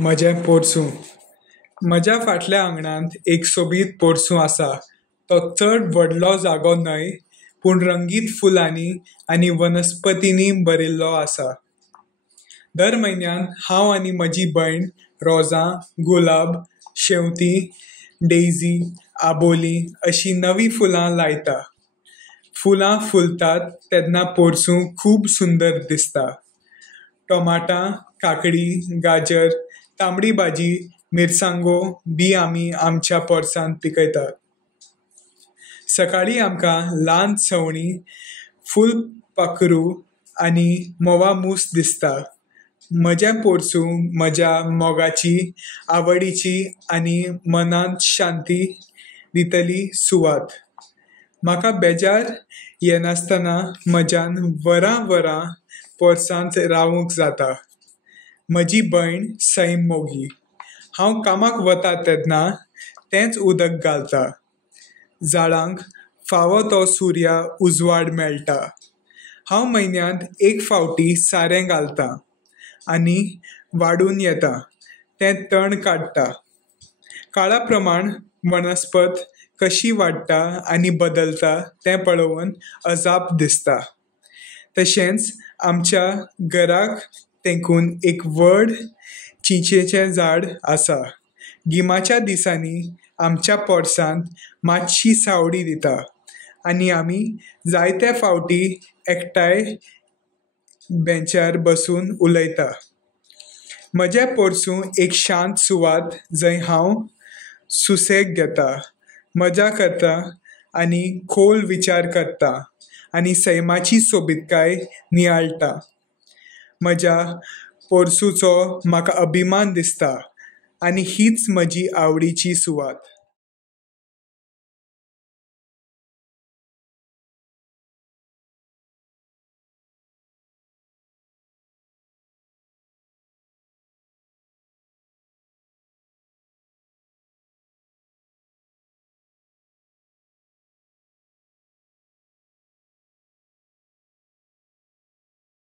म्हजें पोरसूं. म्हज्या फाटल्या आंगणांत एक सोबीत पोरसूं आसा. तो चड व्हडलो जागो न्हय, पूण रंगीत फुलांनी आनी वनस्पतींनी भरिल्लो आसा. दर म्हयन्यान हांव आनी म्हजी भयण रोजां, गुलाब, शेवतीं, डेझी, आबोलीं अशीं नवीं फुलां लायता. फुलां फुलतात तेन्ना पोरसूं खूब सुंदर दिसता. टोमाटां, काकडी, गाजर, तांबडी भाजी, मिरसांगो बी आमी आमच्या पोरसांत पिकयतात. सकाळीं आमकां ल्हान सवणी, फुलपाखरू आनी म्होंवामूस दिसता. म्हजें पोरसूं म्हज्या मोगाची, आवडीची आनी मनांत शांती दितली सुवात. म्हाका बेजार येनासतना म्हज्यान वरां वरां पोरसांत रावूंक जाता. म्हजी भयण सैम मोगी. हांव कामाक वतां तेन्ना तेंच उदक घालता. झाडांक फावो तो सुर्या उजवाड मेळटा. हांव म्हयन्यांत एक फावटी सारें घालतां आनी वाडून येता तें तण काडटा. काळा प्रमाण वनस्पत कशी वाडटा आनी बदलता तें पळोवन अजाप दिसता. तशेंच आमच्या घराक तेंकून एक व्हड चिंचेचें झाड आसा. गिमाच्या दिसांनी आमच्या पोरसांत मातशी सावळी दिता आनी आमी जायते फावटी एकठांय बेंचार बसून उलयता. म्हजें पोरसूं एक शांत सुवात जंय हांव सुसेग घेता, मजा करता आनी खोल विचार करता आनी सैमाची सोबीतकाय नियाळटा. म्हज्या पोरसूचो म्हाका अभिमान दिसता आनी हीच म्हजी आवडीची सुवात.